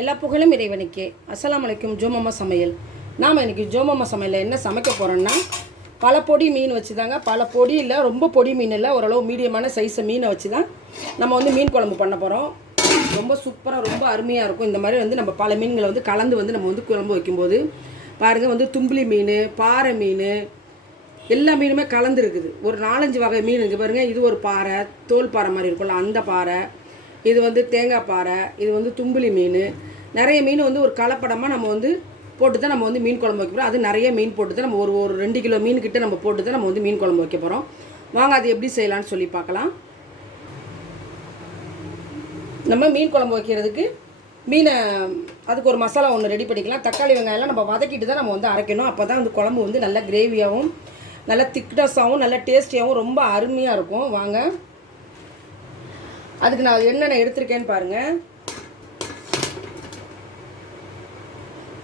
எல்லா புகழும் இறைவனுக்கே. அஸ்லாம் அலைக்கும் ஜோமம்மா சமையல். நாம் இன்றைக்கி ஜோமம்மா சமையலில் என்ன சமைக்க போகிறோன்னா பல பொடி மீன் வச்சு தாங்க பல பொடி இல்லை ரொம்ப பொடி மீன் இல்லை ஓரளவு மீடியமான சைஸை மீனை வச்சு தான் நம்ம வந்து மீன் குழம்பு பண்ண போகிறோம் ரொம்ப சூப்பராக ரொம்ப அருமையாக இருக்கும். இந்த மாதிரி வந்து நம்ம பல மீன்களை வந்து கலந்து வந்து நம்ம வந்து குழம்பு வைக்கும்போது பாருங்கள் வந்து தும்பிலி மீன் பாறை மீன் எல்லா மீனுமே கலந்துருக்குது ஒரு நாலஞ்சு வகை மீன் இருக்குது பாருங்கள் இது ஒரு பாறை தோல் பாறை மாதிரி இருக்கும்ல அந்த பாறை. இது வந்து தேங்காய் பாறை இது வந்து தும்பிலி மீன் நிறைய மீன் வந்து ஒரு கலப்படமாக நம்ம வந்து போட்டு தான் நம்ம வந்து மீன் குழம்பு வைக்க போகிறோம் அது நிறைய மீன் போட்டு தான் நம்ம ஒரு ஒரு ரெண்டு கிலோ மீன் கிட்ட நம்ம போட்டு தான் நம்ம வந்து மீன் குழம்பு வைக்க போகிறோம் வாங்க அது எப்படி செய்யலாம்னு சொல்லி பார்க்கலாம். நம்ம மீன் குழம்பு வைக்கிறதுக்கு மீனை அதுக்கு ஒரு மசாலா ஒன்று ரெடி பண்ணிக்கலாம். தக்காளி வெங்காயம்லாம் நம்ம வதக்கிட்டு தான் நம்ம வந்து அரைக்கணும். அப்போ தான் வந்து குழம்பு வந்து நல்ல கிரேவியாகவும் நல்ல திக்னஸாகவும் நல்ல டேஸ்டியாகவும் ரொம்ப அருமையாக இருக்கும். வாங்க. அதுக்கு நான் என்னென்ன எடுத்திருக்கேன்னு பாருங்கள்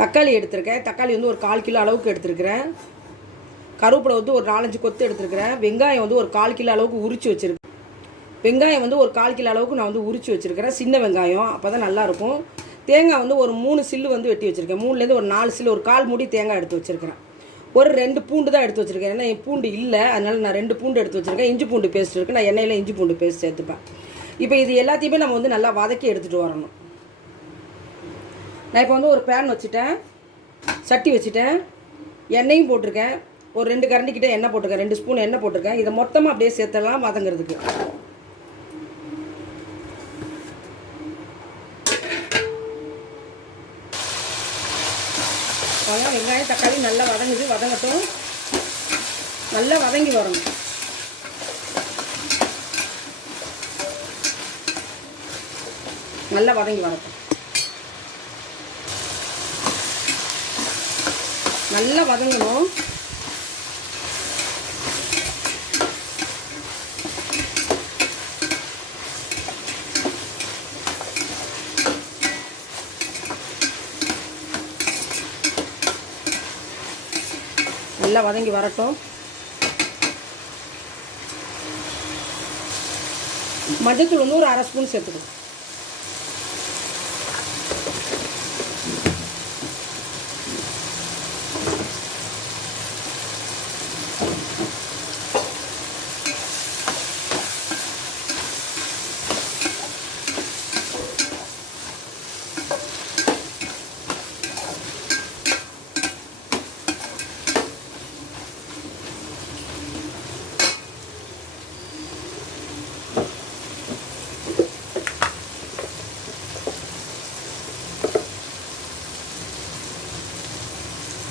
தக்காளி எடுத்திருக்கேன். தக்காளி வந்து ஒரு கால் கிலோ அளவுக்கு எடுத்திருக்கிறேன். கருவேப்பிலை வந்து ஒரு நாலஞ்சு கொத்து எடுத்திருக்கிறேன். வெங்காயம் வந்து ஒரு கால் கிலோ அளவுக்கு உரிச்சு வச்சுருக்கேன். வெங்காயம் வந்து ஒரு கால் கிலோ அளவுக்கு நான் வந்து உரிச்சு வச்சுருக்கிறேன். சின்ன வெங்காயம் அப்போ தான் நல்லாயிருக்கும் தேங்காய் வந்து ஒரு மூணு சில்லு வந்து வெட்டி வச்சுருக்கேன். மூணுலேருந்து ஒரு நாலு சில்லு ஒரு கால் மூடி தேங்காய் எடுத்து வச்சுருக்கிறேன். ஒரு ரெண்டு பூண்டு தான் எடுத்து வச்சுருக்கேன். ஏன்னா என் பூண்டு இல்லை. அதனால் நான் ரெண்டு பூண்டு எடுத்து வச்சுருக்கேன். இஞ்சி பூண்டு பேஸ்ட் இருக்குது நான் எண்ணெயில் இஞ்சி பூண்டு பேஸ்ட் சேர்த்துப்பேன். இப்போ இது எல்லாத்தையுமே நம்ம வந்து நல்லா வதக்கி எடுத்துகிட்டு வரணும். நான் இப்போ வந்து ஒரு பேன் வச்சுட்டேன். சட்டி வச்சுட்டேன். எண்ணெயும் போட்டிருக்கேன். ஒரு ரெண்டு கரண்டி கிட்ட எண்ணெய் போட்டிருக்கேன். ரெண்டு ஸ்பூன் எண்ணெய் போட்டிருக்கேன். இதை மொத்தமாக அப்படியே சேர்த்தலாம் வதங்கிறதுக்கு. பழம் வெங்காயம் தக்காளி நல்லா வதங்குது. வதங்கட்டும். நல்லா வதங்கி வரணும். நல்லா வதங்கி வரட்டும். நல்லா வதங்கணும். நல்லா வதங்கி வரட்டும். மஞ்சத்தூள் வந்து ஒரு அரை ஸ்பூன் சேர்த்துக்கணும்.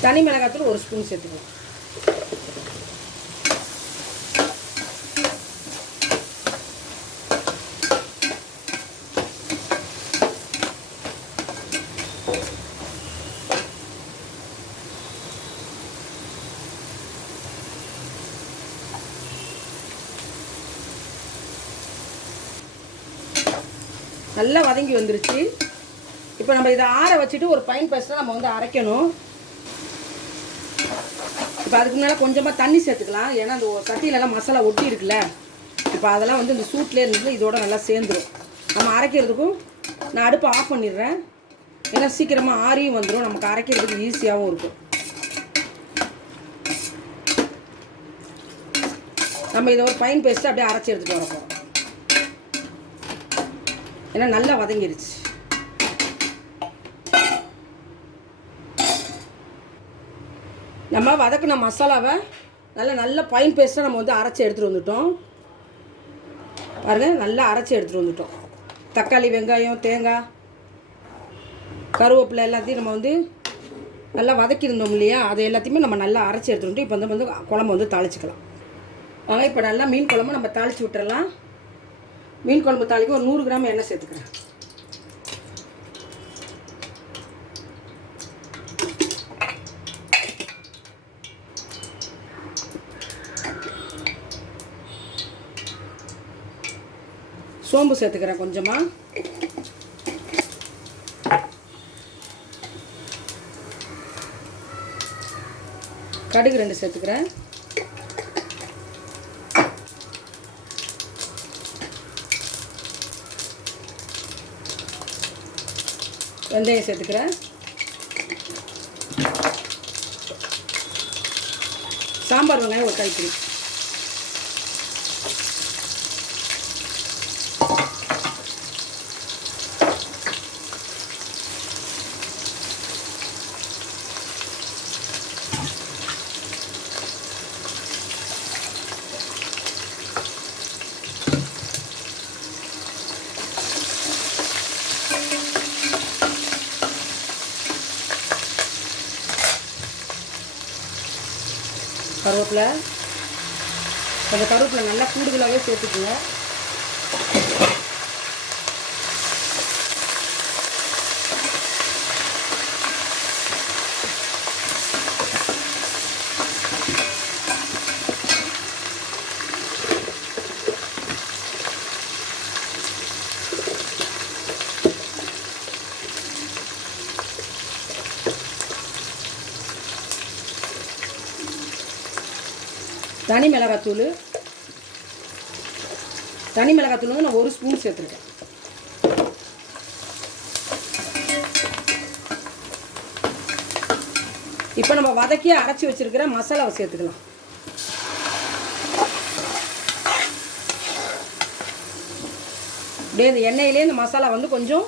தனி மிளகாத்தூள் ஒரு ஸ்பூன் சேர்த்துக்கலாம் நல்லா வதங்கி வந்துருச்சு. இப்போ நம்ம இதை ஆற வச்சுட்டு ஒரு பைன் பேஸ்ட்டாக நம்ம வந்து அரைக்கணும். இப்போ அதுக்கு முன்னால் கொஞ்சமாக தண்ணி சேர்த்துக்கலாம். ஏன்னா அந்த சட்டியிலலாம் மசாலா ஒட்டி இருக்குல்ல. இப்போ அதெல்லாம் வந்து இந்த சூட்லேயே இருந்து இதோட நல்லா சேர்ந்துடும் நம்ம அரைக்கிறதுக்கும் நான் அடுப்பை ஆஃப் பண்ணிடுறேன். ஏன்னா சீக்கிரமாக ஆறியும் வந்துடும் நமக்கு அரைக்கிறதுக்கு ஈஸியாகவும் இருக்கும். நம்ம இதை ஒரு பைன் பேஸ்ட்டு அப்படியே அரைச்சி எடுத்துகிட்டு வரப்போம் ஏன்னா நல்லா வதங்கிருச்சு. நம்ம வதக்கின மசாலாவை நல்லா நல்ல பைன் பேஸ்ட்டாக நம்ம வந்து அரைச்சி எடுத்துகிட்டு வந்துட்டோம். பாருங்கள் நல்லா அரைச்சி எடுத்துகிட்டு வந்துட்டோம். தக்காளி வெங்காயம் தேங்காய் கருவேப்பிலை எல்லாத்தையும் நம்ம வந்து நல்லா வதக்கியிருந்தோம் இல்லையா? அதை எல்லாத்தையுமே நம்ம நல்லா அரைச்சி எடுத்துகிட்டு இப்போ வந்து வந்து குழம்பு வந்து தாளிச்சிக்கலாம். வாங்க இப்போ நல்லா மீன் குழம்பு நம்ம தாளித்து விட்டுறலாம். மீன் குழம்பு தாளிக்க ஒரு நூறு கிராம் எண்ணெய் சேர்த்துக்கிறேன். சோம்பு சேர்த்துக்கிறேன் கொஞ்சமாக கடுகு ரெண்டு சேர்த்துக்கிறேன். வெந்தயம் சேர்த்துக்கிறேன். சாம்பார் வெங்காயம் ஒரு கைப்பிடி கருவேப்பிலை. கொஞ்சம் கருவேப்பிலை நல்லா கூடுதலாகவே சேர்த்துக்குங்க. தனி மிளகாத்தூள். தனி மிளகாத்தூள் வந்து நான் ஒரு ஸ்பூன் சேர்த்துருக்கேன். இப்போ நம்ம வதக்கி அரைச்சி வச்சிருக்கிற மசாலாவை சேர்த்துக்கலாம். அப்படியே இந்த எண்ணெயிலே இந்த மசாலா வந்து கொஞ்சம்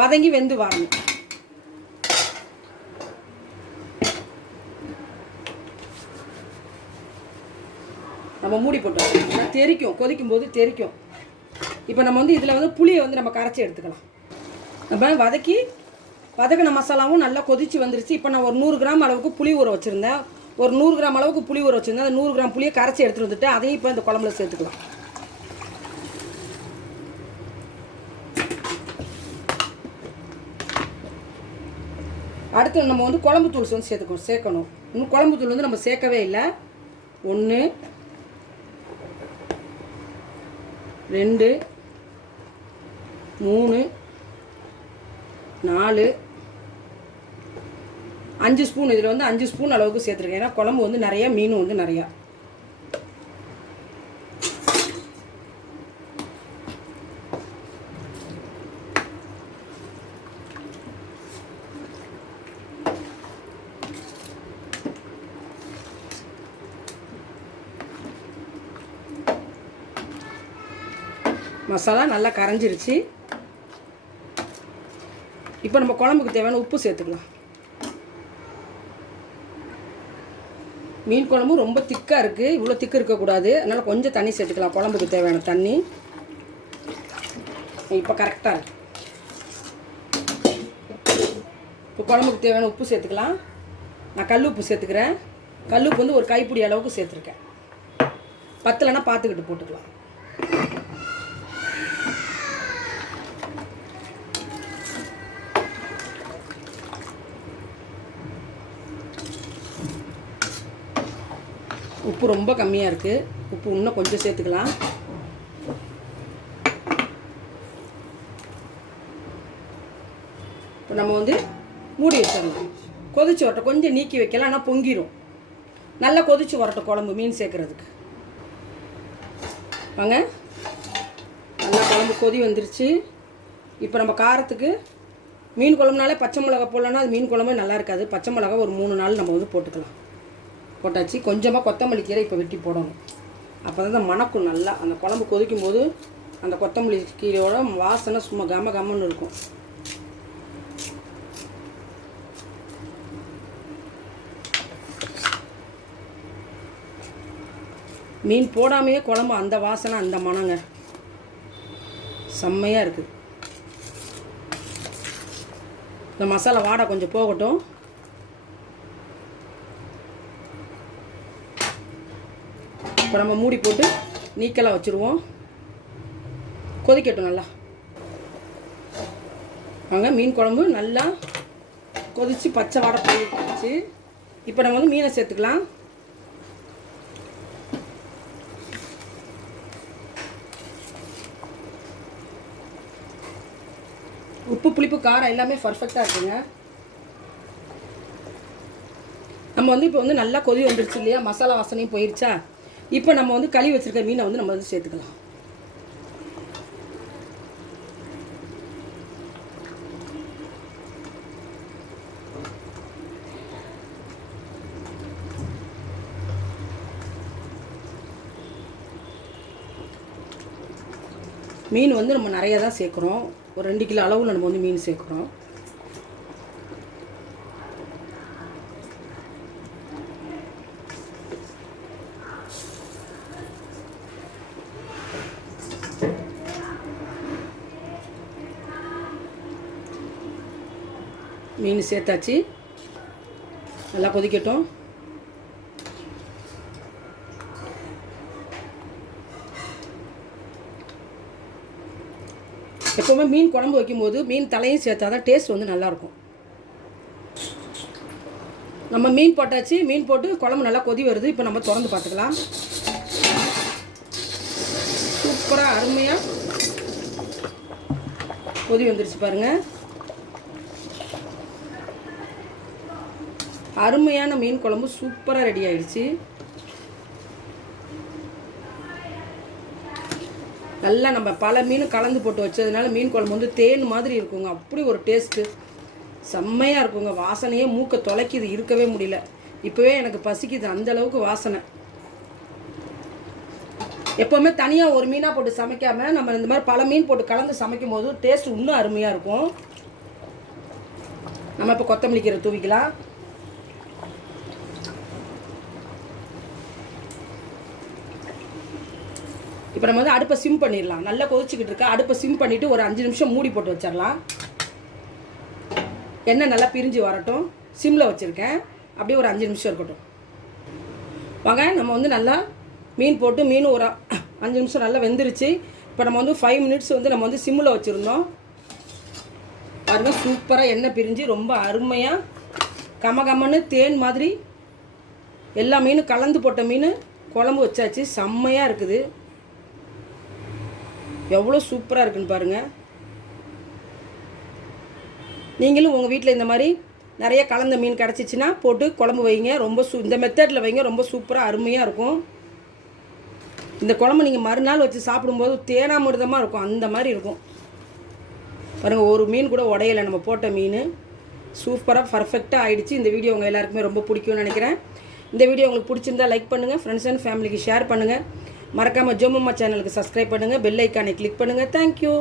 வதங்கி வெந்து வரணும். நம்ம மூடி போட்டோம். தெரிக்கும் தெறிக்கும் கொதிக்கும் போது தெறிக்கும் இப்போ நம்ம வந்து இதில் வந்து புளியை வந்து நம்ம கரைச்சி எடுத்துக்கலாம். நம்ம வதக்கி வதக்கின மசாலாவும் நல்லா கொதிச்சு வந்துருச்சு. இப்போ நான் ஒரு நூறு கிராம் அளவுக்கு புளி ஊற வச்சுருந்தேன். ஒரு நூறு கிராம் அளவுக்கு புளி ஊற வச்சுருந்தேன். அந்த நூறு கிராம் புளியை கரைச்சி எடுத்துகிட்டு வந்துட்டு அதையும் இப்போ இந்த குழம்புல சேர்த்துக்கலாம். அடுத்து நம்ம வந்து குழம்பு தூள் வந்து சேர்த்துக்கணும் சேர்க்கணும். இன்னும் குழம்பு தூள் வந்து நம்ம சேர்க்கவே இல்லை. ஒன்று ரெண்டு மூணு நாலு. அஞ்சு ஸ்பூன் இதில் வந்து அஞ்சு ஸ்பூன் அளவுக்கு சேர்த்துருக்கேன். ஏன்னா குழம்பு வந்து நிறையா மீன் வந்து நிறையா. மசாலா நல்லா கரைஞ்சிருச்சு. இப்போ நம்ம குழம்புக்கு தேவையான உப்பு சேர்த்துக்கலாம். மீன் குழம்பு ரொம்ப திக்காக இருக்குது இவ்வளோ திக்கு இருக்கக்கூடாது அதனால் கொஞ்சம் தண்ணி சேர்த்துக்கலாம். குழம்புக்கு தேவையான தண்ணி. இப்போ கரெக்டாக இருக்கு. இப்போ குழம்புக்கு தேவையான உப்பு சேர்த்துக்கலாம். நான் கல் உப்பு சேர்த்துக்கிறேன். கல் உப்பு வந்து ஒரு கைப்பிடி அளவுக்கு சேர்த்துருக்கேன். பத்தலைன்னா பார்த்துக்கிட்டு போட்டுக்கலாம். உப்பு ரொம்ப கம்மியாக இருக்குது உப்பு இன்னும் கொஞ்சம் சேர்த்துக்கலாம். இப்போ நம்ம வந்து மூடி வச்சிடலாம் கொதிச்சு வரட்டும் கொஞ்சம் நீக்கி வைக்கலாம் ஆனால் பொங்கிடும் நல்லா கொதிச்சு வரட்டும் குழம்பு மீன் சேர்க்குறதுக்கு. வாங்க. நல்லா குழம்பு கொதி வந்துருச்சு. இப்போ நம்ம காரத்துக்கு மீன் குழம்புனாலே பச்சை மிளகா போடலன்னா அது மீன் குழம்பு நல்லா இருக்காது. பச்சை மிளகா ஒரு மூணு நாள் நம்ம வந்து போட்டுக்கலாம். போட்டாச்சு. கொஞ்சமாக கொத்தமல்லி கீரை இப்போ வெட்டி போடணும். அப்போ தான் அந்த மணக்கும் நல்லா. அந்த குழம்பு கொதிக்கும் போது அந்த கொத்தமல்லி கீரையோட வாசனை சும்மா கம கமன்னு இருக்கும். மீன் போடாமையே குழம்பு அந்த வாசனை அந்த மணங்க. செம்மையாக இருக்குது இந்த மசாலா வாடை கொஞ்சம் போகட்டும். இப்போ நம்ம மூடி போட்டு நீக்கெல்லாம் வச்சுருவோம். கொதிக்கட்டும் நல்லா. வாங்க மீன் குழம்பு நல்லா கொதித்து பச்சை வாடை போயிடுச்சு இப்போ நம்ம வந்து மீனை சேர்த்துக்கலாம். உப்பு புளிப்பு காரம் எல்லாமே பர்ஃபெக்டாக இருக்குங்க. நம்ம வந்து இப்போ வந்து நல்லா கொதி வந்துருச்சு இல்லையா? மசாலா வாசனையும் போயிருச்சா? இப்போ நம்ம வந்து களி வச்சுருக்க மீனை வந்து நம்ம வந்து சேர்த்துக்கலாம். மீன் வந்து நம்ம நிறையா தான் சேர்க்குறோம். ஒரு ரெண்டு கிலோ அளவில் நம்ம வந்து மீன் சேர்க்குறோம். மீன் சேர்த்தாச்சு. நல்லா கொதிக்கட்டும். எப்போவுமே மீன் குழம்பு வைக்கும்போது மீன் தலையும் சேர்த்தா தான் டேஸ்ட் வந்து நல்லாயிருக்கும். நம்ம மீன் போட்டாச்சு மீன் போட்டு குழம்பு நல்லா கொதி வருது. இப்போ நம்ம திறந்து பார்த்துக்கலாம். சூப்பராக அருமையாக கொதி வந்துருச்சு பாருங்கள் அருமையான மீன் குழம்பு சூப்பராக ரெடி ஆயிடுச்சு. நல்லா நம்ம பல மீன் கலந்து போட்டு வச்சதுனால மீன் குழம்பு வந்து தேன் மாதிரி இருக்குங்க. அப்படி ஒரு டேஸ்ட்டு செம்மையாக இருக்குங்க. வாசனையே மூக்கை தொலைக்குது. இருக்கவே முடியல. இப்போவே எனக்கு பசிக்குது. அந்த அளவுக்கு வாசனை. எப்போவுமே தனியாக ஒரு மீனாக போட்டு சமைக்காமல் நம்ம இந்த மாதிரி பல மீன் போட்டு கலந்து சமைக்கும் போது டேஸ்ட் இன்னும் அருமையாக இருக்கும். நம்ம இப்போ கொத்தமல்லி கீரை தூவிக்கலாம். இப்போ நம்ம வந்து அடுப்பை சிம் பண்ணிடலாம். நல்லா கொதிச்சுக்கிட்டு இருக்கா அடுப்பை சிம் பண்ணிவிட்டு ஒரு அஞ்சு நிமிஷம் மூடி போட்டு வச்சிடலாம். எண்ணெய் நல்லா பிரிஞ்சு வரட்டும். சிம்மில் வச்சுருக்கேன். அப்படியே ஒரு அஞ்சு நிமிஷம் இருக்கட்டும். வாங்க நம்ம வந்து நல்லா மீன் போட்டு மீன் ஒரு அஞ்சு நிமிஷம் நல்லா வெந்துருச்சு. இப்போ நம்ம வந்து ஃபைவ் மினிட்ஸ் வந்து நம்ம வந்து சிம்மில் வச்சுருந்தோம். பாருங்கள் சூப்பராக எண்ணெய் பிரிஞ்சு ரொம்ப அருமையாக கமகமன்னு தேன் மாதிரி எல்லா மீனும் கலந்து போட்ட மீன் குழம்பு வச்சாச்சு. செம்மையாக இருக்குது. எவ்வளோ சூப்பராக இருக்குன்னு பாருங்கள் நீங்களும் உங்கள் வீட்டில் இந்த மாதிரி நிறைய கலந்த மீன் கிடச்சிச்சின்னா போட்டு குழம்பு வைங்க. ரொம்ப சூ இந்த மெத்தடில் வைங்க. ரொம்ப சூப்பராக அருமையாக இருக்கும். இந்த குழம்பு நீங்கள் மறுநாள் வச்சு சாப்பிடும்போது தேனாமிர்தமாக இருக்கும். அந்த மாதிரி இருக்கும். பாருங்கள் ஒரு மீன் கூட உடையலை. நம்ம போட்ட மீன் சூப்பராக பர்ஃபெக்டாக ஆகிடுச்சு இந்த வீடியோ உங்கள் எல்லாருக்குமே ரொம்ப பிடிக்கும்னு நினைக்கிறேன். இந்த வீடியோ உங்களுக்கு பிடிச்சிருந்தா லைக் பண்ணுங்கள் ஃப்ரெண்ட்ஸ் அண்ட் ஃபேமிலிக்கு ஷேர் பண்ணுங்கள் மறக்காமல் ஜோமம்மா சேனலுக்கு சப்ஸ்கிரைப் பண்ணுங்கள் பெல் ஐக்கானை கிளிக் பண்ணுங்கள் தேங்க்யூ